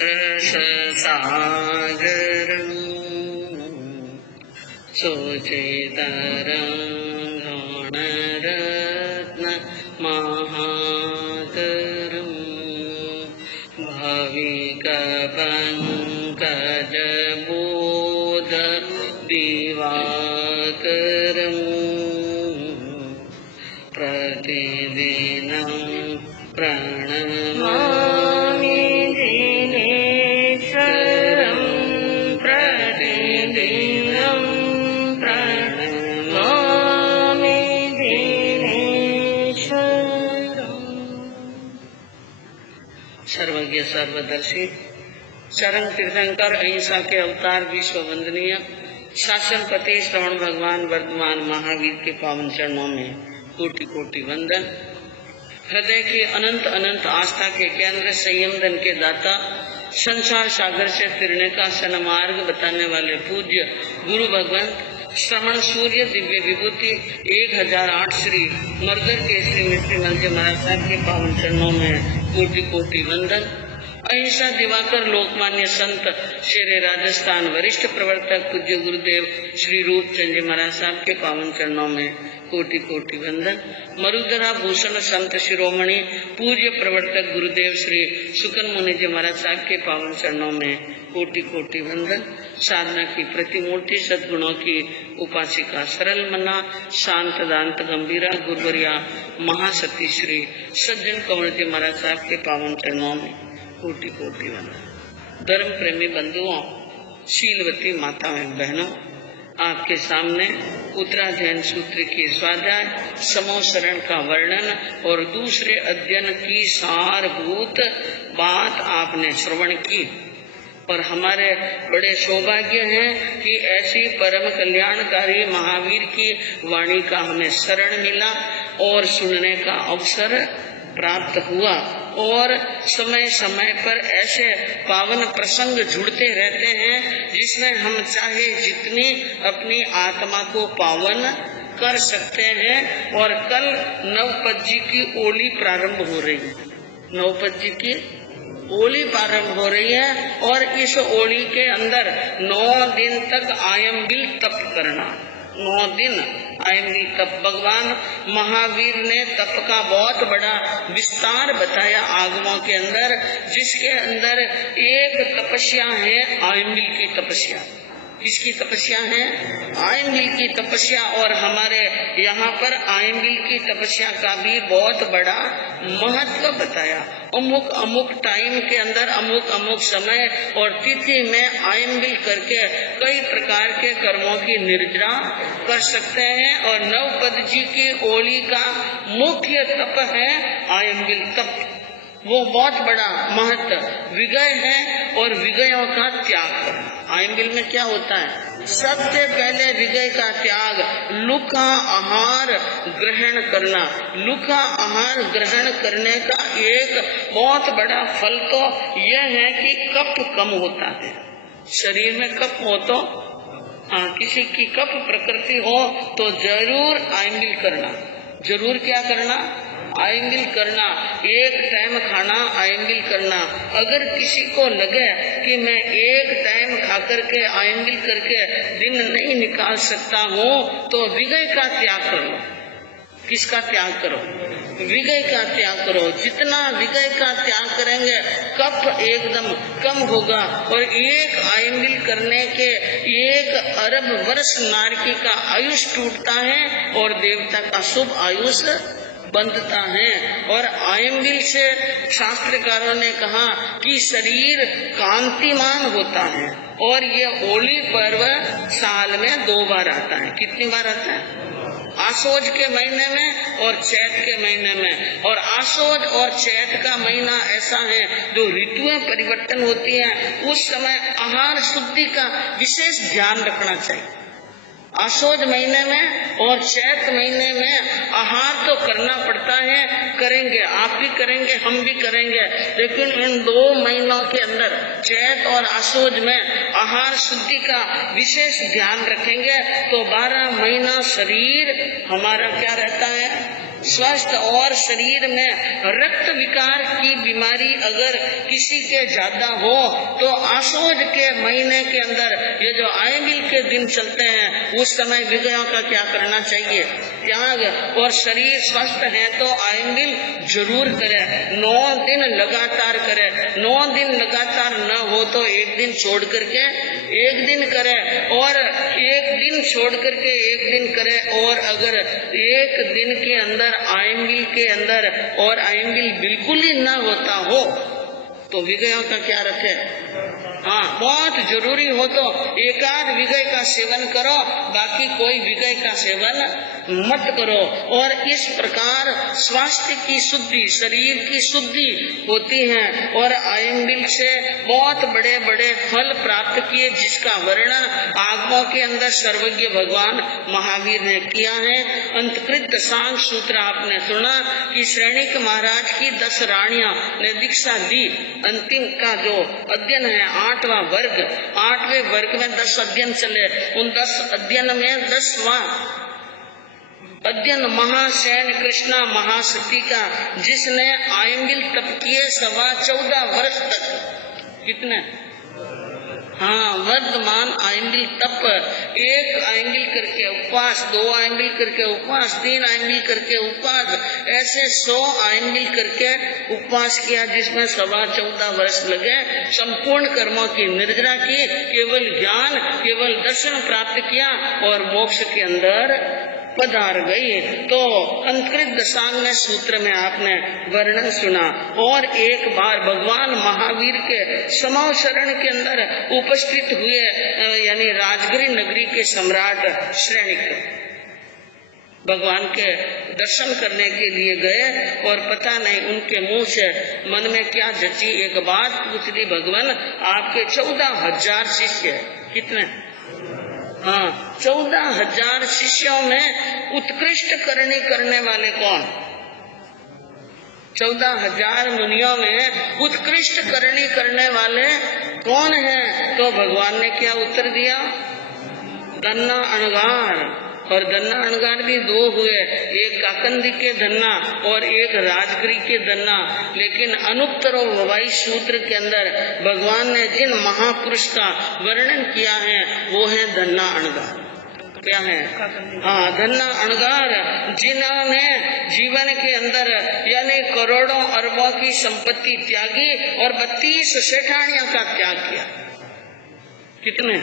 रससागरं सुचेतरङ्गणरत्नमहाकरं भाविकपङ्कजबोधदिवाकरं प्रतिदिनं प्रणमामि दिनेश्वरं प्रतिदिनं प्रणमामि दिनेश्वरं। सर्वज्ञ सर्वदर्शी शरण तीर्थंकर अहिंसा के अवतार विश्व वंदनीय शासनपति श्रवण भगवान वर्धमान महावीर के पावन चरणों में कोटि कोटि वंदन। हृदय की अनंत अनंत आस्था के केंद्र, संयम धन के दाता, संसार सागर से तिरने का सन्मार्ग बताने वाले पूज्य गुरु भगवंत श्रवण सूर्य दिव्य विभूति 1008 श्री मर्दर के श्री मृत्युमल जी महाराज साहब के पावन चरणों में कोटि कोटि वंदन। अहिंसा दिवाकर लोकमान्य संत शेरे राजस्थान वरिष्ठ प्रवर्तक पूज्य गुरुदेव श्री रूप चंद जी महाराज साहब के पावन चरणों में कोटि कोटि वंदन। मरुधरा भूषण संत शिरोमणि पूज्य प्रवर्तक गुरुदेव श्री सुकन मुनि जी महाराज साहब के पावन चरणों में कोटि कोटि वंदन। साधना की प्रतिमूर्ति सद्गुणों की उपासिका सरल मना शांत दांत गंभीरा गुरुवरिया महासती श्री सज्जन कंवर जी महाराज साहब के पावन चरणों में कोटि कोटि वंदन। धर्म प्रेमी बंधुओं, शीलवती माताएं बहनों, आपके सामने उत्तराध्ययन सूत्र की स्वाध्याय, समूह शरण का वर्णन और दूसरे अध्ययन की सारभूत बात आपने श्रवण की। और हमारे बड़े सौभाग्य हैं कि ऐसी परम कल्याणकारी महावीर की वाणी का हमें शरण मिला और सुनने का अवसर प्राप्त हुआ। और समय समय पर ऐसे पावन प्रसंग जुड़ते रहते हैं जिसमें हम चाहे जितनी अपनी आत्मा को पावन कर सकते हैं। और कल नवपद जी की ओली प्रारंभ हो रही है, नवपद जी की ओली प्रारंभ हो रही है। और इस ओली के अंदर 9 दिन तक आयम्बिल तप करना, 9 दिन आयम्बिल तप। भगवान महावीर ने तप का बहुत बड़ा विस्तार बताया आगमों के अंदर, जिसके अंदर एक तपस्या है आयम्बिल की तपस्या। किसकी तपस्या है? आयम्बिल की तपस्या। और हमारे यहाँ पर आयम्बिल की तपस्या का भी बहुत बड़ा महत्व बताया। अमुक अमुक टाइम के अंदर अमुक अमुक समय और तिथि में आयम्बिल करके कई प्रकार के कर्मों की निर्जरा कर सकते हैं। और नवपद जी की ओली का मुख्य तप है आयम्बिल तप। वो बहुत बड़ा महत्व विगय है और विगयों का त्याग करना। आयम्बिल में क्या होता है? सबसे पहले विगय का त्याग, लुका आहार ग्रहण करना। लुका आहार ग्रहण करने का एक बहुत बड़ा फल तो यह है कि कफ कम होता है। शरीर में कफ हो तो किसी की कफ प्रकृति हो तो जरूर आयम्बिल करना। जरूर क्या करना? आयम्बिल करना। एक टाइम खाना आयम्बिल करना। अगर किसी को लगे कि मैं एक टाइम खा करके आयम्बिल करके दिन नहीं निकाल सकता हूँ तो विगय का त्याग करो। किसका त्याग करो? विगय का त्याग करो। जितना विगय का त्याग करेंगे कफ एकदम कम होगा। और एक आयम्बिल करने के 1 अरब वर्ष नारकी का आयुष टूटता है और देवता का शुभ आयुष बंधता है। और आयम्बिल से शास्त्रकारों ने कहा कि शरीर कांतिमान होता है। और ये होली पर्व साल में 2 बार आता है। कितनी बार आता है? आशोज के महीने में और चैत के महीने में। और आशोज और चैत का महीना ऐसा है जो ऋतुएं परिवर्तन होती हैं, उस समय आहार शुद्धि का विशेष ध्यान रखना चाहिए। आशोज महीने में और चैत महीने में आहार तो करना पड़ता है, करेंगे, आप भी करेंगे, हम भी करेंगे। लेकिन इन 2 महीनों के अंदर चैत और आशोज में आहार शुद्धि का विशेष ध्यान रखेंगे तो 12 महीना शरीर हमारा क्या रहता है? स्वस्थ और शरीर में रक्त विकार की बीमारी अगर किसी के ज्यादा हो तो आशोज के महीने के अंदर ये जो आयमिल के दिन चलते हैं उस समय विगयों का क्या करना चाहिए? त्याग। और शरीर स्वस्थ है तो आयमिल जरूर करे, 9 दिन लगातार करे। 9 दिन लगातार न हो तो एक दिन छोड़ करके एक दिन करे, और एक दिन छोड़ करके एक दिन करे। और अगर एक दिन के अंदर आयमिल के अंदर और आयमिल बिल्कुल ही न होता हो तो विगयों का क्या रखे? हाँ, बहुत जरूरी हो तो एकाध विगय का सेवन करो, बाकी कोई विगय का सेवन मत करो। और इस प्रकार स्वास्थ्य की शुद्धि, शरीर की शुद्धि होती है। और आयम्बिल से बहुत बड़े बड़े फल प्राप्त किए, जिसका वर्णन आगमों के अंदर सर्वज्ञ भगवान महावीर ने किया है। अंतकृत दशांग सूत्र आपने सुना कि श्रेणिक महाराज की 10 रानियां ने दीक्षा दी। अंतिम का जो अध्ययन है 8वां वर्ग, 8वें वर्ग में 10 अध्ययन चले। उन 10 अध्ययन में 10वां अध्ययन महाशयन कृष्णा महासती का, जिसने आयम्बिल तप किए 14.25 वर्ष तक। कितने? हाँ, वर्धमान आयम्बिल तप, 1 आयम्बिल करके उपवास, 2 आयम्बिल करके उपवास, 3 आयम्बिल करके उपवास, ऐसे 100 आयम्बिल करके उपवास किया, जिसमें 14.25 वर्ष लगे। संपूर्ण कर्मों की निर्जरा की, केवल ज्ञान, केवल दर्शन प्राप्त किया और मोक्ष के अंदर पधार गई। तो अंतकृत दशांग में सूत्र में आपने वर्णन सुना। और एक बार भगवान महावीर के समव शरण के अंदर उपस्थित हुए, यानी राजगिरी नगरी के सम्राट श्रेणिक भगवान के दर्शन करने के लिए गए। और पता नहीं उनके मुंह से मन में क्या जची, एक बात पूछ ली, भगवान आपके 14,000 शिष्य। कितने? हाँ, 14,000 शिष्यों में उत्कृष्ट करने वाले कौन? 14,000 मुनियों में उत्कृष्ट करने वाले कौन है? तो भगवान ने क्या उत्तर दिया? धन्ना अणगार। और धन्ना अणगार भी 2 हुए, एक काकंदी के धन्ना और एक राजगिरी के धन्ना। लेकिन अनुत्तरो ववाई सूत्र के अंदर भगवान ने जिन महापुरुष का वर्णन किया है वो है धन्ना अणगार। क्या है? हाँ, धन्ना अणगार, जिन्होंने जीवन के अंदर यानी करोड़ों अरबों की संपत्ति त्यागी और 32 सेठानियों का त्याग किया। कितने?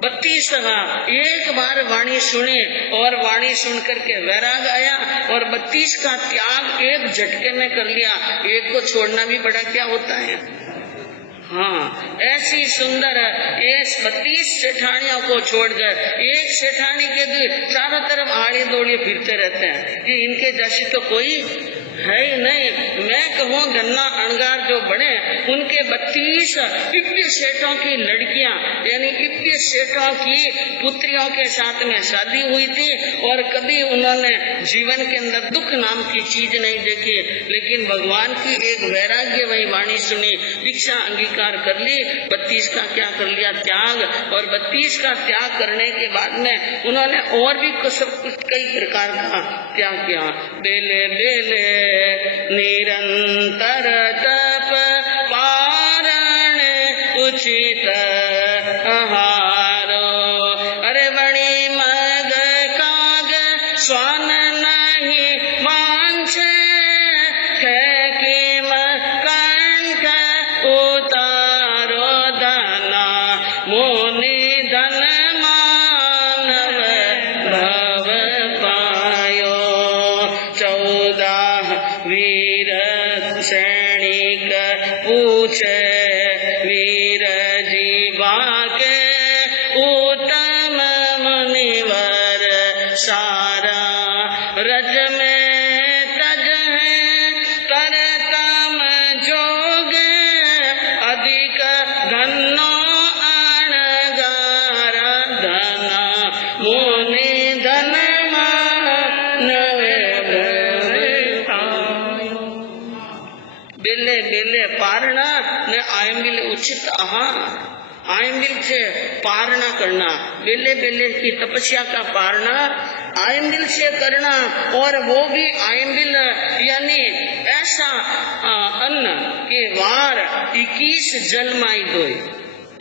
32। एक बार वाणी सुनी और वाणी सुन करके वैराग आया और 32 का त्याग एक झटके में कर लिया। एक को छोड़ना भी बड़ा क्या होता है। हाँ, ऐसी सुंदर ये 32 सेठानियों को छोड़कर एक सेठानी के चारों तरफ आड़े दौड़े फिरते रहते हैं कि इनके जैसी तो कोई है ही नहीं। मैं कहूँ धन्ना अणगार जो बने, उनके 32 इप्य सेठों की लड़कियां यानी इप्य सेठों की पुत्रियों के साथ में शादी हुई थी और कभी उन्होंने जीवन के अंदर दुख नाम की चीज नहीं देखी। लेकिन भगवान की एक वैराग्य वही वाणी सुनी, दीक्षा अंगीकार कर ली, 32 का क्या कर लिया त्याग। और 32 का त्याग करने के बाद में उन्होंने और भी कुछ कई प्रकार का त्याग किया। बेले बेले निरंतर तप पारण उचित आहारो, अरे बड़ी मग काग स्वान नहीं वांछे, खेकिम कंठ उतारो धना मुनि धन मानव भव पायो। 14 वीर सैनिक पूछे वीर जीवा के, उत्तम मुनिवर सारा रज में तज है तरतम जोग, अधिक धनो अणगार धना मुनि धन मानव बेले बेले पारणा न आयम्बिल उचित आहार। आयंबिल से पारना करना, बेले बेले की तपस्या का पारना आयंबिल से करना, और वो भी आयंबिल यानी ऐसा अन्न के वार 21 जल माई धोए,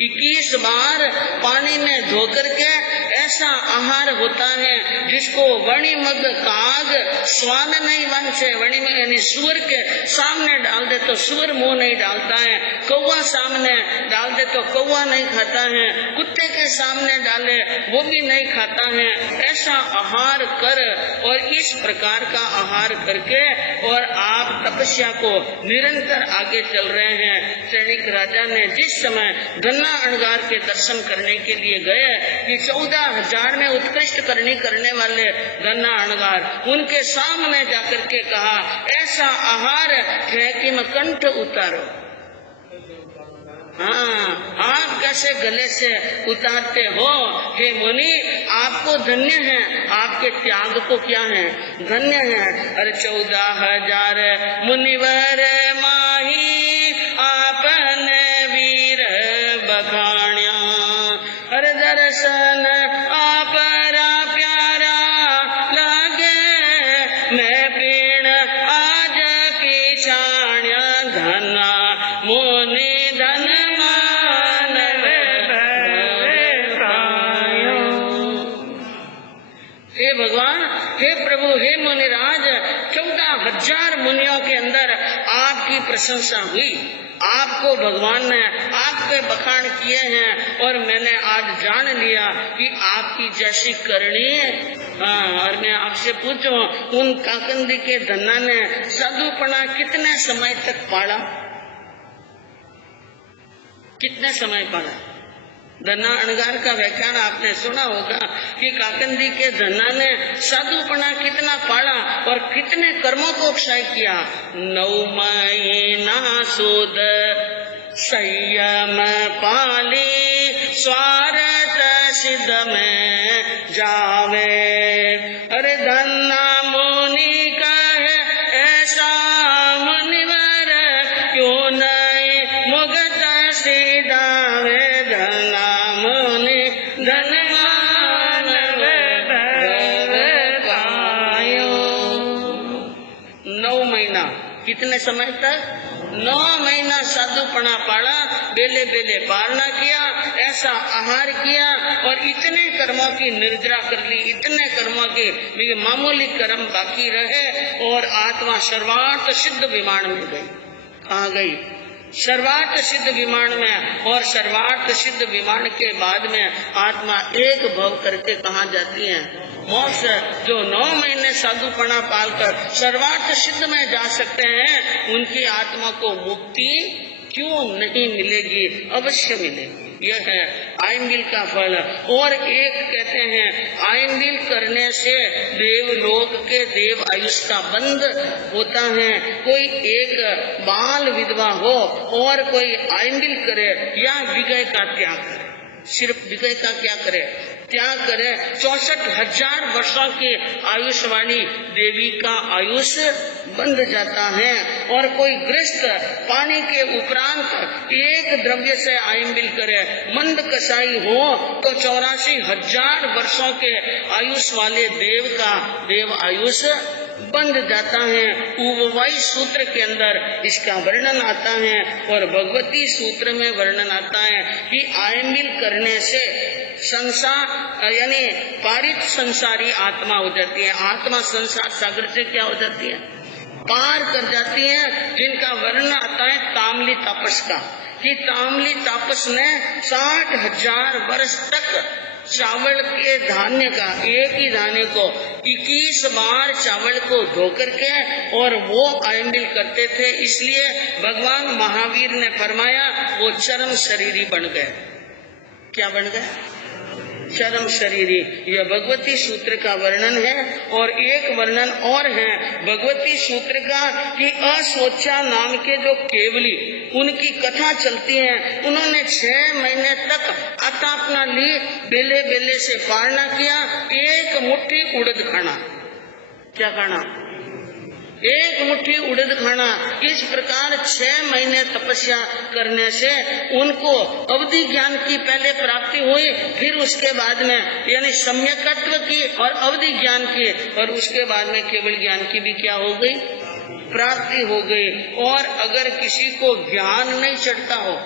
21 बार पानी में धो करके ऐसा आहार होता है जिसको वणिमग काग स्वान नहीं वंश, वणिमग यानी सुअर के सामने डाल दे तो सुअर मुंह नहीं डालता है, कौवा सामने डाल दे तो कौवा नहीं खाता है, कुत्ते के सामने डाले वो भी नहीं खाता है। ऐसा आहार कर, और इस प्रकार का आहार करके और आप तपस्या को निरंतर आगे चल रहे हैं। सैनिक राजा ने जिस समय धन्ना अणगार के दर्शन करने के लिए गए कि 14,000 में उत्कृष्ट करने वाले धन्ना अणगार, उनके सामने जाकर के कहा ऐसा आहार है कि मैं कंठ उतारो। हाँ, आप कैसे गले से उतारते हो हे मुनि, आपको धन्य है, आपके त्याग को क्या है, धन्य है। अरे 14,000 मुनिवर माही आपने वीर बखाण्या, अरे दर्शन आपरा प्यारा लागे, मैं पीण आज की छाण्या, धना मुनि धन भगवान, हे प्रभु, हे मुनिराज, 14,000 मुनियों के अंदर आपकी प्रशंसा हुई, आपको भगवान ने आपके बखान किए हैं, और मैंने आज जान लिया कि आपकी जैसी करनी है। और मैं आपसे पूछूं, उन काकंदी के धन्ना ने साधुपना कितने समय तक पाला, कितने समय पाला? धन्ना अणगार का व्याख्यान आपने सुना होगा कि काकंदी के धन्ना ने साधुपना कितना पाला और कितने कर्मों को क्षय किया। 9 महीना सुद संयम पाली, स्वार्थ सिद्ध में जावे, अरे धन्ना मुनि कहे ऐसा मुनिवर, क्यों नहीं मुगत सीधावे, धना मुनि धनवान पायो। 9 महीना, कितने समय तक? 9 महीना साधुपना पाला, बेले बेले पालना किया, ऐसा आहार किया, और इतने कर्मों की निर्जरा कर ली, इतने कर्मों के मामूली कर्म बाकी रहे, और आत्मा सर्वार्थ सिद्ध विमान में गई। कहाँ गई? सर्वार्थ सिद्ध विमान में। और सर्वार्थ सिद्ध विमान के बाद में आत्मा एक भव करके कहाँ जाती है? मोक्ष। जो 9 महीने साधुपना पालकर सर्वार्थ सिद्ध में जा सकते हैं, उनकी आत्मा को मुक्ति क्यों नहीं मिलेगी? अवश्य मिलेगी। यह है आयंबिल का फल। और एक कहते हैं आयंबिल करने से देवलोक के देव आयुष का बंध होता है। कोई एक बाल विधवा हो और कोई आयंबिल करे या विगय का त्याग करे, सिर्फ विगय का क्या करे? त्याग करे। 64,000 वर्षों की आयुष वाली देवी का आयुष बंध जाता है। और कोई गृहस्थ पानी के उपरांत एक द्रव्य से आयंबिल करे, मंद कसाई हो तो 84,000 वर्षों के आयुष वाले देव का देव आयुष बंध जाता है। उपवाई सूत्र के अंदर इसका वर्णन आता है और भगवती सूत्र में वर्णन आता है कि आयंबिल करने से संसार यानी पारित संसारी आत्मा हो जाती है। आत्मा संसार सागर से क्या हो जाती है? पार कर जाती है। जिनका वर्णन आता है ताम्ली तापस का, कि ताम्ली तापस ने 60,000 वर्ष तक चावल के धान्य का, एक ही धान्य को 21 बार चावल को धो करके और वो आयंबिल करते थे। इसलिए भगवान महावीर ने फरमाया वो चरम शरीरी बन गए। क्या बन गए? चरम शरीरी। यह भगवती सूत्र का वर्णन है। और एक वर्णन और है भगवती सूत्र का कि असोचा नाम के जो केवली, उनकी कथा चलती है। उन्होंने 6 महीने तक अतापना ली, बेले बेले से पालना किया, एक मुट्ठी उड़द खाना। क्या खाना? एक मुट्ठी उड़द खाना। इस प्रकार 6 महीने तपस्या करने से उनको अवधि ज्ञान की पहले प्राप्ति हुई, फिर उसके बाद में यानी सम्यकत्व की और अवधि ज्ञान की, और उसके बाद में केवल ज्ञान की भी क्या हो गई, प्राप्ति हो गई। और अगर किसी को ज्ञान नहीं चढ़ता हो,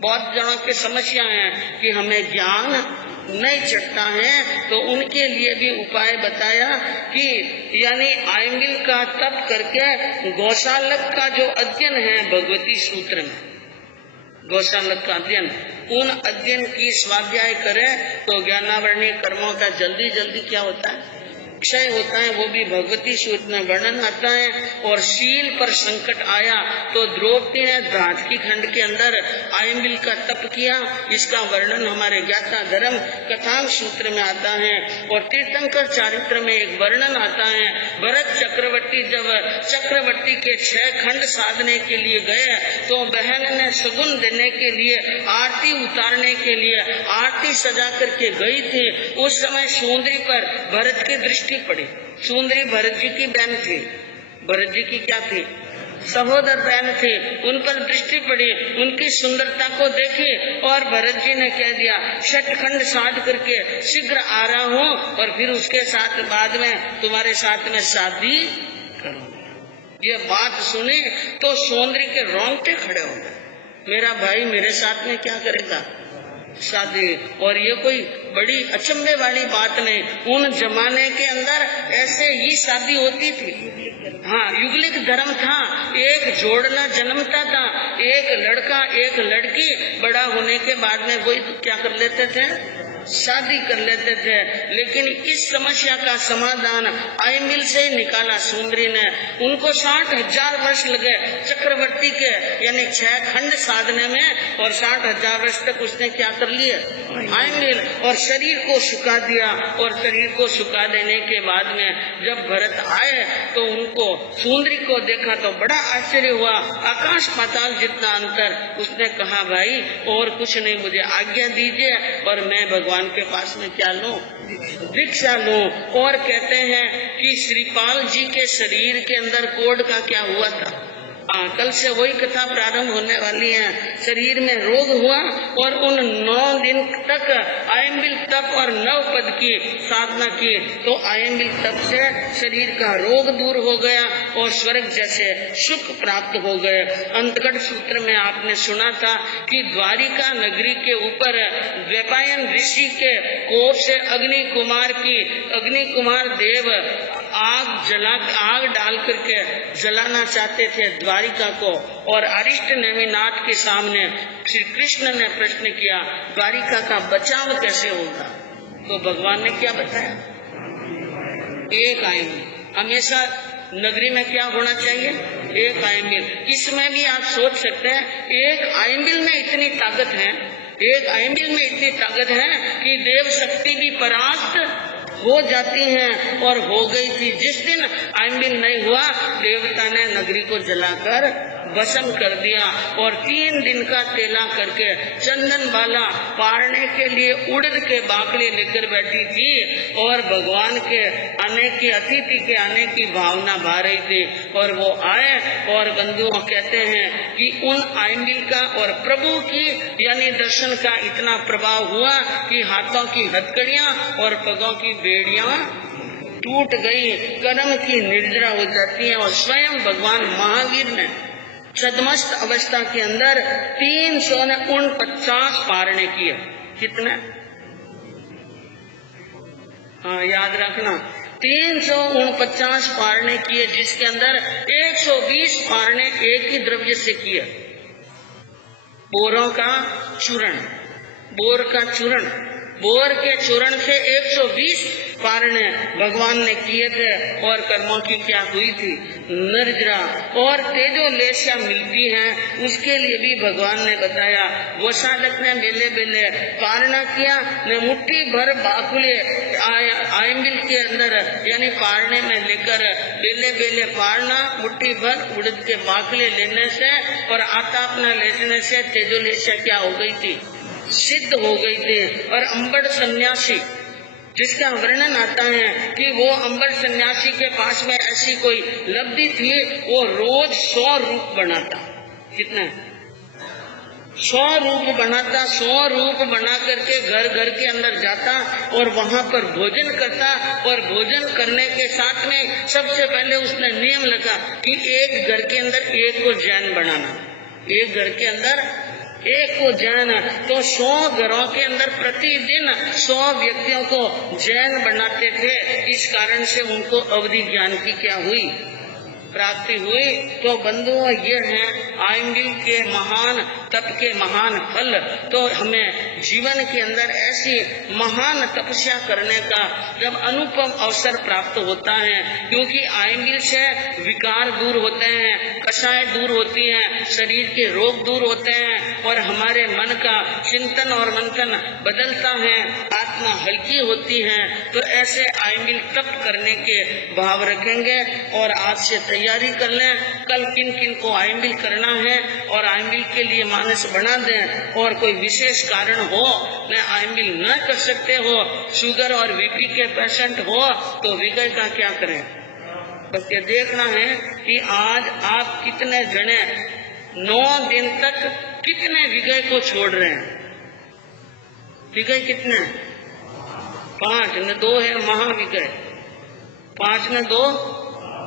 बहुत जनों की समस्या है कि हमें ज्ञान नहीं चढ़ता है, तो उनके लिए भी उपाय बताया कि यानी आयमिल का तप करके गौशालक का जो अध्ययन है भगवती सूत्र में, गौशालक का अध्ययन, उन अध्ययन की स्वाध्याय करें तो ज्ञानावरणीय कर्मों का जल्दी जल्दी क्या होता है, क्षय होता है। वो भी भगवती सूत्र में वर्णन आता है। और शील पर संकट आया तो द्रौपदी ने धातकी खंड के अंदर आयमिल का तप किया। इसका वर्णन हमारे ज्ञाता धर्म कथांग सूत्र में आता है। और तीर्थंकर चारित्र में एक वर्णन आता है, भरत चक्रवर्ती जब चक्रवर्ती के 6 खंड साधने के लिए गए तो बहन ने सगुन देने के लिए, आरती उतारने के लिए आरती सजा करके गई थी। उस समय सुंदरी पर भरत की दृष्टि पड़ी। सुंदरी भरत जी की बहन थी, भरत जी की क्या थी, सहोदर बहन थी। उन पर दृष्टि पड़ी, उनकी सुंदरता को देखी और भरत जी ने कह दिया, षटखंड साध करके शीघ्र आ रहा हूँ और फिर उसके साथ बाद में तुम्हारे साथ में शादी करूँ। ये बात सुनी तो सुंदरी के रोंगटे खड़े हो गए, मेरा भाई मेरे साथ में क्या करेगा, शादी। और ये कोई बड़ी अचंभे वाली बात नहीं, उन जमाने के अंदर ऐसे ही शादी होती थी। हाँ, युगलिक धर्म था, एक जोड़ना जन्मता था, एक लड़का एक लड़की, बड़ा होने के बाद में वही क्या कर लेते थे, शादी कर लेते थे। लेकिन इस समस्या का समाधान आयमिल से ही निकाला सुंदरी ने। उनको 60,000 वर्ष लगे चक्रवर्ती के यानी 6 खंड साधने में, और 60,000 वर्ष तक उसने क्या कर लिए, आयमिल, और शरीर को सुखा दिया। और शरीर को सुखा देने के बाद में जब भरत आए तो उनको सुंदरी को देखा तो बड़ा आश्चर्य हुआ, आकाश पाताल जितना अंतर। उसने कहा, भाई और कुछ नहीं, मुझे आज्ञा दीजिए और मैं भगवान के पास में क्या लूं, दीक्षा लूं। और कहते हैं कि श्रीपाल जी के शरीर के अंदर कोढ़ का क्या हुआ था, कल से वही कथा प्रारंभ होने वाली है। शरीर में रोग हुआ और उन 9 दिन तक आयमिल तप और 9 पद की साधना की तो आयमिल तप से शरीर का रोग दूर हो गया और स्वर्ग जैसे सुख प्राप्त हो गए। अंतकट सूत्र में आपने सुना था कि द्वारिका नगरी के ऊपर द्वैपायन ऋषि के कोप से अग्नि कुमार देव आग डाल करके जलाना चाहते थे द्वारिका को। और अरिष्ट नेमिनाथ के सामने श्री कृष्ण ने प्रश्न किया, द्वारिका का बचाव कैसे होगा? तो भगवान ने क्या बताया, एक आयमिल। हमेशा नगरी में क्या होना चाहिए, एक आयमिल। इसमें भी आप सोच सकते हैं, एक आयमिल में इतनी ताकत है, एक आयमिल में इतनी ताकत है कि देव शक्ति भी परास्त हो जाती हैं और हो गई थी। जिस दिन आयमिल नहीं हुआ, देवता ने नगरी को जलाकर भस्म कर दिया। और 3 दिन का तेला करके चंदन बाला पारने के लिए उड़द के बाकड़े लेकर बैठी थी और भगवान के आने की, अतिथि के आने की भावना भा रही थी। और वो आए और बंधुओं कहते हैं कि उन आयमिल का और प्रभु की यानी दर्शन का इतना प्रभाव हुआ कि हाथों की हथकड़ियां और पगों की बेड़ियां टूट गई, कर्म की निर्जरा हो जाती है। और स्वयं भगवान महावीर ने छद्मस्त अवस्था के अंदर 349 पारने किए। कितने? हाँ, याद रखना, 349 पारने किए, जिसके अंदर 120 पारने एक ही द्रव्य से किए, बोरों का चूर्ण, बोर का चूर्ण, बोर के चूर्ण से 120 पारने भगवान ने किए थे। और कर्मों की क्या हुई थी, निर्जरा। और तेजो लेशिया मिलती हैं, उसके लिए भी भगवान ने बताया। गोसालक ने बेले बेले पारना किया, ने मुट्ठी भर बाकुले आयमिल के अंदर यानी पारने में लेकर बेले बेले पारना, मुट्ठी भर उड़द के बाकले लेने से और आटा अपना लेने से तेजो लेशिया क्या हो गई थी, सिद्ध हो गई थी। और अंबड़ सन्यासी जिसका वर्णन आता है कि वो अंबर सन्यासी के पास में ऐसी कोई लब्धि थी, वो रोज 100 रूप बनाता। कितने? 100 रूप बनाता। 100 रूप बना करके घर घर के अंदर जाता और वहां पर भोजन करता। और भोजन करने के साथ में सबसे पहले उसने नियम लगा कि एक घर के अंदर एक को जैन बनाना, एक घर के अंदर एक को जैन। तो 100 घरों के अंदर प्रतिदिन 100 व्यक्तियों को जैन बनाते थे। इस कारण से उनको अवधि ज्ञान की क्या हुई? प्राप्ति हुई। तो बंधुओं, ये हैं आइंबिल के महान तप के महान फल। तो हमें जीवन के अंदर ऐसी महान तपस्या करने का जब अनुपम अवसर प्राप्त होता है, क्योंकि आइंबिल से विकार दूर होते हैं, कषाय दूर होती हैं, शरीर के रोग दूर होते हैं और हमारे मन का चिंतन और मंथन बदलता है, आत्मा हल्की होती है। तो ऐसे आइंबिल तप करने के भाव रखेंगे और आज से तैयारी कर लें। कल किन किन को आइंबिल करना है और आइंबिल के लिए मानस बना दें। और कोई विशेष कारण हो न आइंबिल न कर सकते हो, शुगर और बीपी के पेशेंट हो, तो विजय का क्या करें? बस ये देखना है कि आज आप कितने जने 9 दिन तक कितने विजय को छोड़ रहे हैं। विजय कितने? 5 न 2 है महाविजय, 5 न 2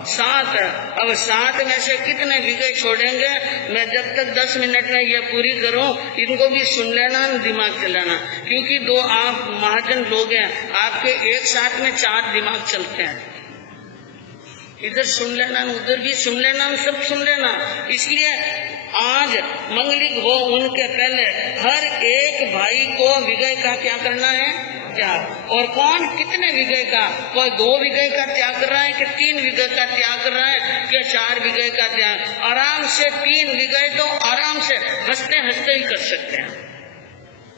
7। अब 7 में से कितने विजय छोड़ेंगे? मैं जब तक 10 मिनट में ये पूरी करूं, इनको भी सुन लेना, दिमाग चलाना, क्योंकि 2 आप महाजन लोग हैं, आपके एक साथ में 4 दिमाग चलते हैं। इधर सुन लेना, उधर भी सुन लेना, सब सुन लेना। इसलिए आज मंगलिक हो उनके पहले हर एक भाई को विजय का क्या करना है? त्याग। और कौन कितने विजय का? कोई 2 विजय का त्याग कर रहा है कि 3 विजय का त्याग कर रहा है कि 4 विजय का त्याग? आराम से 3 विजय तो आराम से हंसते हंसते ही कर सकते हैं।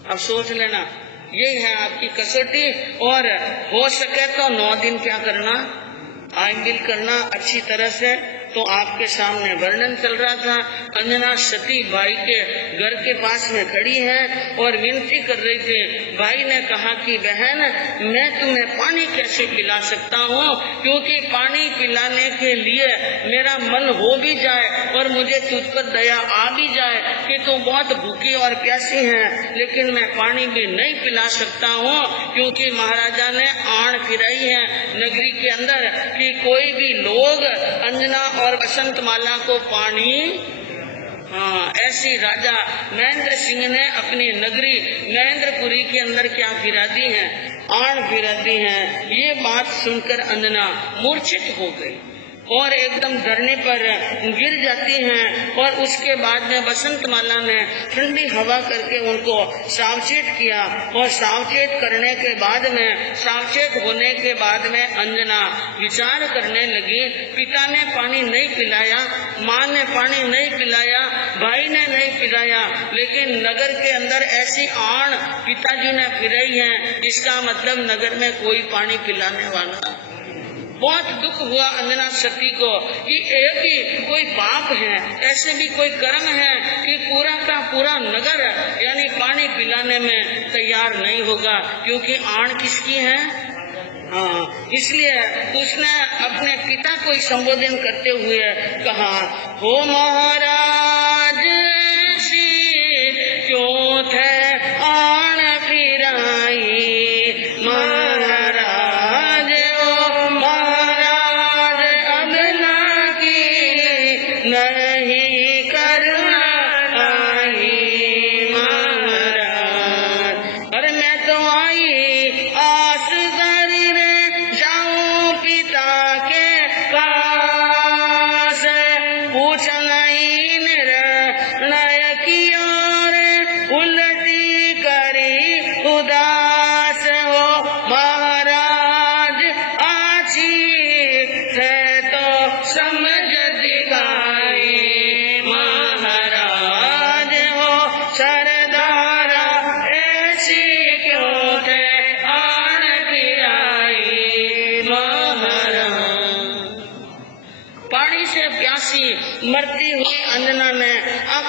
अब सोच लेना, यही है आपकी कसौटी। और हो सके तो 9 दिन क्या करना? आइंबिल करना अच्छी तरह से। तो आपके सामने वर्णन चल रहा था, अंजना सती भाई के घर के पास में खड़ी है और विनती कर रही थी। भाई ने कहा कि बहन, मैं तुम्हें पानी कैसे पिला सकता हूँ, क्योंकि पानी पिलाने के लिए मेरा मन हो भी जाए और मुझे तुझ पर दया आ भी जाए कि तुम बहुत भूखी और प्यासी है, लेकिन मैं पानी भी नहीं पिला सकता हूँ, क्योंकि महाराजा ने आण फिराई है नगरी के अंदर कि कोई भी लोग अंजना और बसंत माला को पानी। ऐसी राजा महेंद्र सिंह ने अपनी नगरी महेंद्रपुरी के अंदर क्या फिरा दी है? आण फिरा दी है। ये बात सुनकर अंजना मूर्छित हो गई और एकदम धरने पर गिर जाती हैं। और उसके बाद में बसंत माला ने ठंडी हवा करके उनको सावचेत किया और सावचेत करने के बाद में, सावचेत होने के बाद में अंजना विचार करने लगी। पिता ने पानी नहीं पिलाया, माँ ने पानी नहीं पिलाया, भाई ने नहीं पिलाया, लेकिन नगर के अंदर ऐसी आण पिताजी ने फिराई है, इसका मतलब नगर में कोई पानी पिलाने वाला। बहुत दुख हुआ अंजना सती को कि एक ही कोई पाप है, ऐसे भी कोई कर्म है कि पूरा का पूरा नगर यानी पानी पिलाने में तैयार नहीं होगा, क्योंकि आण किसकी है? इसलिए उसने अपने पिता को संबोधन करते हुए कहा, हो महाराज श्री क्यों थे आण फिराई, नहीं करना आई महाराज। अरे मैं तो आई आस करने जाऊं पिता के पास, पूछ नहीं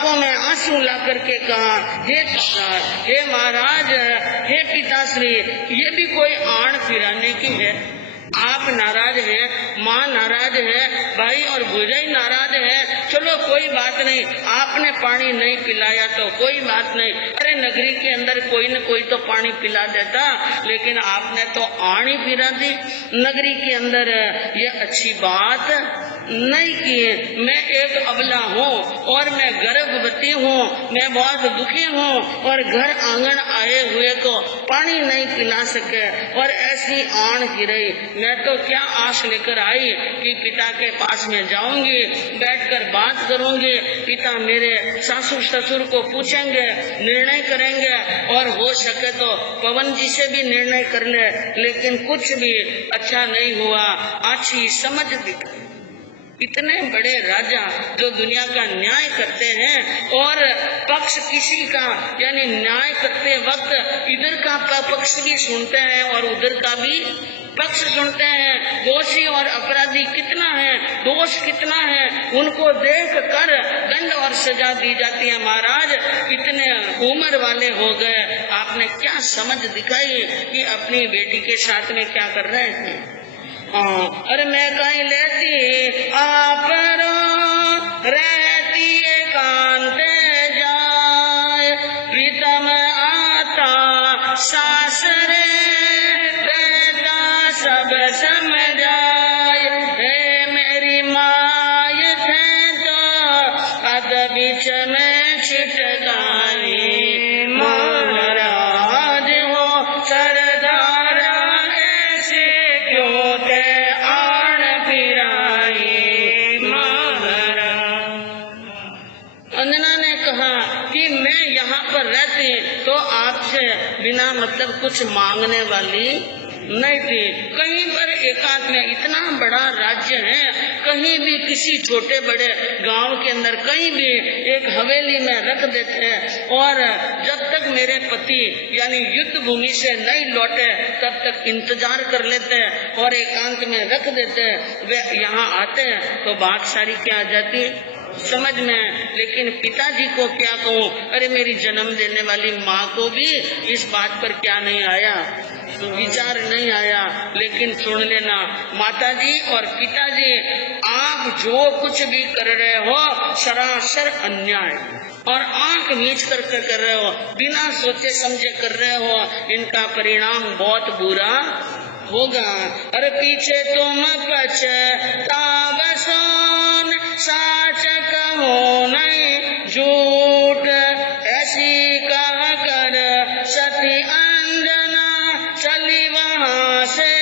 आंखों में आंसू ला करके कहा, हे महाराज, हे पिताश्री, ये भी कोई आण फिराने की है? आप नाराज हैं, माँ नाराज है, भाई और भुजाई नाराज है, चलो कोई बात नहीं, आपने पानी नहीं पिलाया तो कोई बात नहीं, अरे नगरी के अंदर कोई न कोई तो पानी पिला देता, लेकिन आपने तो आणी फिरा दी नगरी के अंदर। ये अच्छी बात नहीं की। मैं एक अबला हूँ और मैं गर्भवती हूँ, मैं बहुत दुखी हूँ और घर आंगन आए हुए को पानी नहीं पिला सके और ऐसी आण गिरई। मैं तो क्या आश लेकर आई कि पिता के पास में जाऊंगी, बैठकर बात करूंगी, पिता मेरे सासू ससुर को पूछेंगे, निर्णय करेंगे और हो सके तो पवन जी से भी निर्णय कर ले, लेकिन कुछ भी अच्छा नहीं हुआ। अच्छी समझ दिखाई। इतने बड़े राजा जो दुनिया का न्याय करते हैं और पक्ष किसी का यानी न्याय करते वक्त इधर का पक्ष भी सुनते हैं और उधर का भी पक्ष सुनते हैं। दोषी और अपराधी कितना है, दोष कितना है, उनको देख कर दंड और सजा दी जाती है। महाराज इतने उम्र वाले हो गए, आपने क्या समझ दिखाई कि अपनी बेटी के साथ में क्या कर रहे हैं? अरे मैं कहीं लेती आप रहती एकांत जाए, प्रीतम आता सासरे रहता सब समझाए। हे मेरी माय थे तो अद बीच में छिटकाई, महाराज हो सरदारा ऐसे क्यों थे आण फिराई, महाराज। अंजना ने कहा कि मैं यहाँ पर रहती तो आपसे बिना मतलब कुछ मांगने वाली नहीं थी। कहीं पर एकांत में, इतना बड़ा राज्य है, कहीं भी किसी छोटे बड़े गांव के अंदर कहीं भी एक हवेली में रख देते हैं और जब तक मेरे पति यानी युद्ध भूमि से नहीं लौटे तब तक इंतजार कर लेते हैं और एकांत में रख देते हैं। वे यहाँ आते हैं तो बात सारी क्या आ जाती समझ में। लेकिन पिताजी को क्या कहूँ, अरे मेरी जन्म देने वाली माँ को भी इस बात पर क्या नहीं आया, विचार नहीं आया। लेकिन सुन लेना माताजी और पिताजी, आप जो कुछ भी कर रहे हो सरासर अन्याय और आंख मीच कर रहे हो, बिना सोचे समझे कर रहे हो, इनका परिणाम बहुत बुरा होगा। अरे पीछे तुम पछताव सोन, साच कहो नहीं झूठ, ऐसी कह कर सती अंजना चली वहाँ से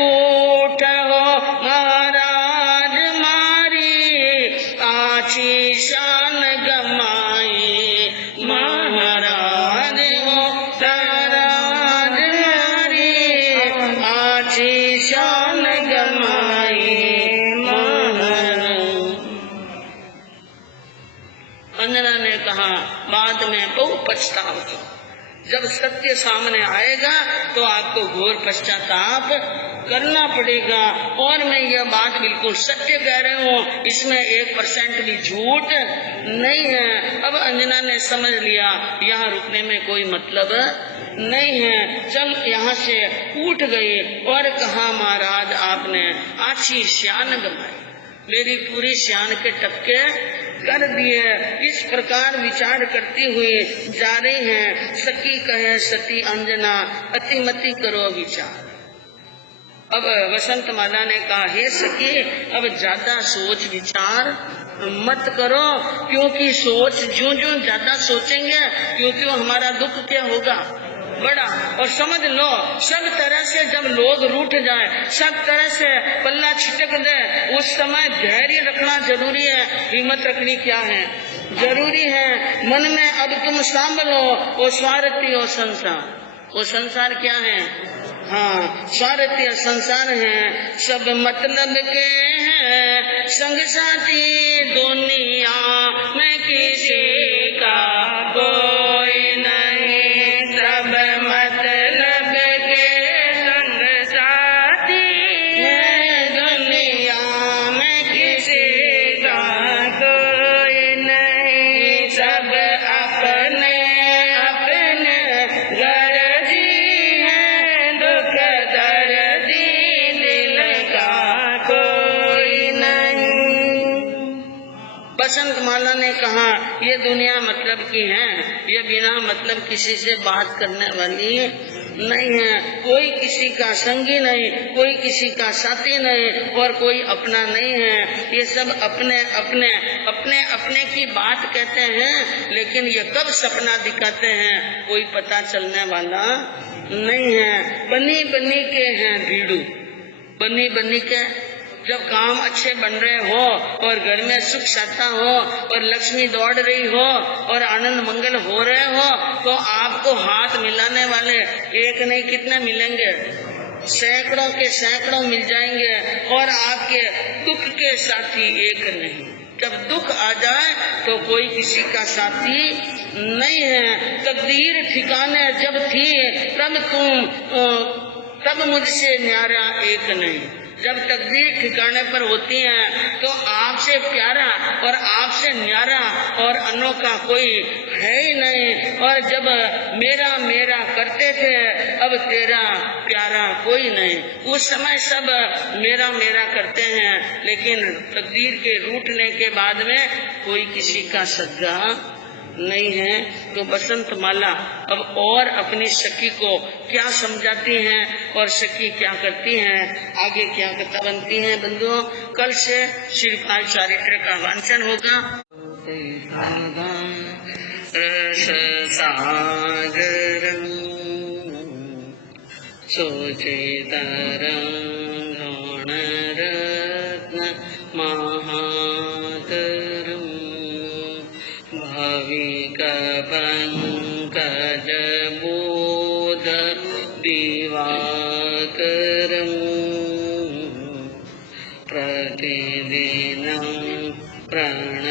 उठ हो। महाराज मारी आछी शान गमाई, महाराज हो महाराज मारी आछी शान गमाई, महाराज। अंजना ने कहा बाद में बहुत पछताओगे, जब सत्य सामने आएगा तो आपको घोर पश्चाताप करना पड़ेगा। और मैं यह बात बिल्कुल सत्य कह रही हूँ, इसमें 1% भी झूठ नहीं है। अब अंजना ने समझ लिया यहाँ रुकने में कोई मतलब नहीं है, चल यहाँ से उठ गई और कहा महाराज आपने आछी श्यान गमाई, मेरी पूरी श्यान के टक्के कर दिए। इस प्रकार विचार करती हुई जा रही हैं। सखी कहे सती अंजना अतिमति करो विचार। अब वसंत माला ने कहा हे सखी अब ज्यादा सोच विचार मत करो, क्योंकि सोच ज्यों ज्यादा सोचेंगे क्योंकि हमारा दुख क्या होगा बड़ा। और समझ लो सब तरह से जब लोग रूठ जाए, सब तरह से पल्ला छिटक दे, उस समय धैर्य रखना जरूरी है, हिम्मत रखनी क्या है जरूरी है। मन में अब तुम सांभलो वो स्वार्थी और संसार, वो संसार क्या है, हाँ स्वार्थी संसार है, सब मतलब के हैं संग साथी दुनिया में किसी का कोई नहीं, सब मतलब के संग साथी है दुनिया में किसी का कोई नहीं, सब वाला ने कहा ये दुनिया मतलब की है, ये बिना मतलब किसी से बात करने वाली नहीं है, कोई किसी का संगी नहीं, कोई किसी का साथी नहीं और कोई अपना नहीं है। ये सब अपने अपने अपने अपने की बात कहते हैं, लेकिन ये कब सपना दिखाते हैं कोई पता चलने वाला नहीं है। बनी बनी के हैं भीड़ू, बनी बनी के जब काम अच्छे बन रहे हो और घर में सुख शांता हो और लक्ष्मी दौड़ रही हो और आनंद मंगल हो रहे हो, तो आपको हाथ मिलाने वाले एक नहीं कितने मिलेंगे, सैकड़ों के सैकड़ों मिल जाएंगे। और आपके दुख के साथी एक नहीं। जब दुख आ जाए तो कोई किसी का साथी नहीं है। तकदीर ठिकाने जब थी तब मुझसे न्यारा एक नहीं। जब तकदीर ठिकाने पर होती है तो आपसे प्यारा और आपसे न्यारा और अनोखा कोई है ही नहीं। और जब मेरा मेरा करते थे अब तेरा प्यारा कोई नहीं। उस समय सब मेरा मेरा करते हैं, लेकिन तकदीर के रूठने के बाद में कोई किसी का सगा नहीं है। तो बसंत माला अब और अपनी सखी को क्या समझाती हैं और सखी क्या करती हैं, आगे क्या कथा बनती है बंधुओं। कल से श्रीपाल चारित्र का वांचन होगा। रस सागरं सोचितरं गौणरत्न महातरं पंकजबोध दिवाकरं प्रतिदिनं प्रण